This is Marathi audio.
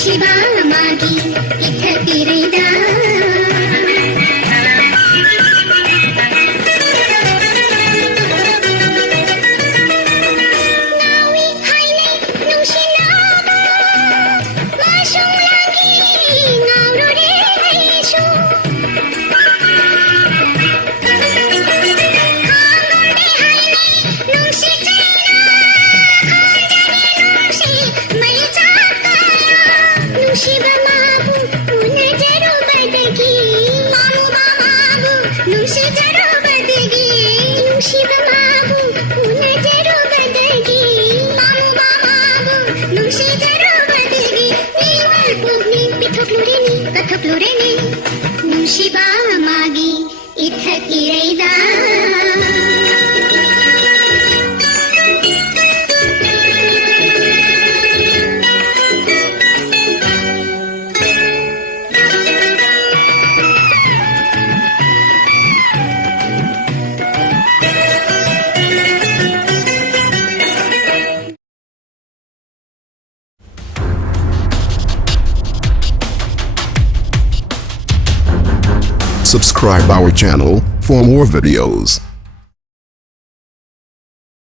शिबा मागी इथं तिरेदा नावी हायने नुशिनाबा माशुं लागी नावरो रे हैशो खांगोडे हायने नुशि चैना खांजने नुशि मैचा शिबा माबू उन्हें जरो बदगी मामू बाबू नुशे जरो बदगी शिबा माबू उन्हें जरो बदगी मामू बाबू नुशे जरो बदगी नीवल पुगनी पिथोप्लुरेनी कथोप्लुरेनी नुशिबा मागी इथं किरेदा Subscribe our channel for more videos.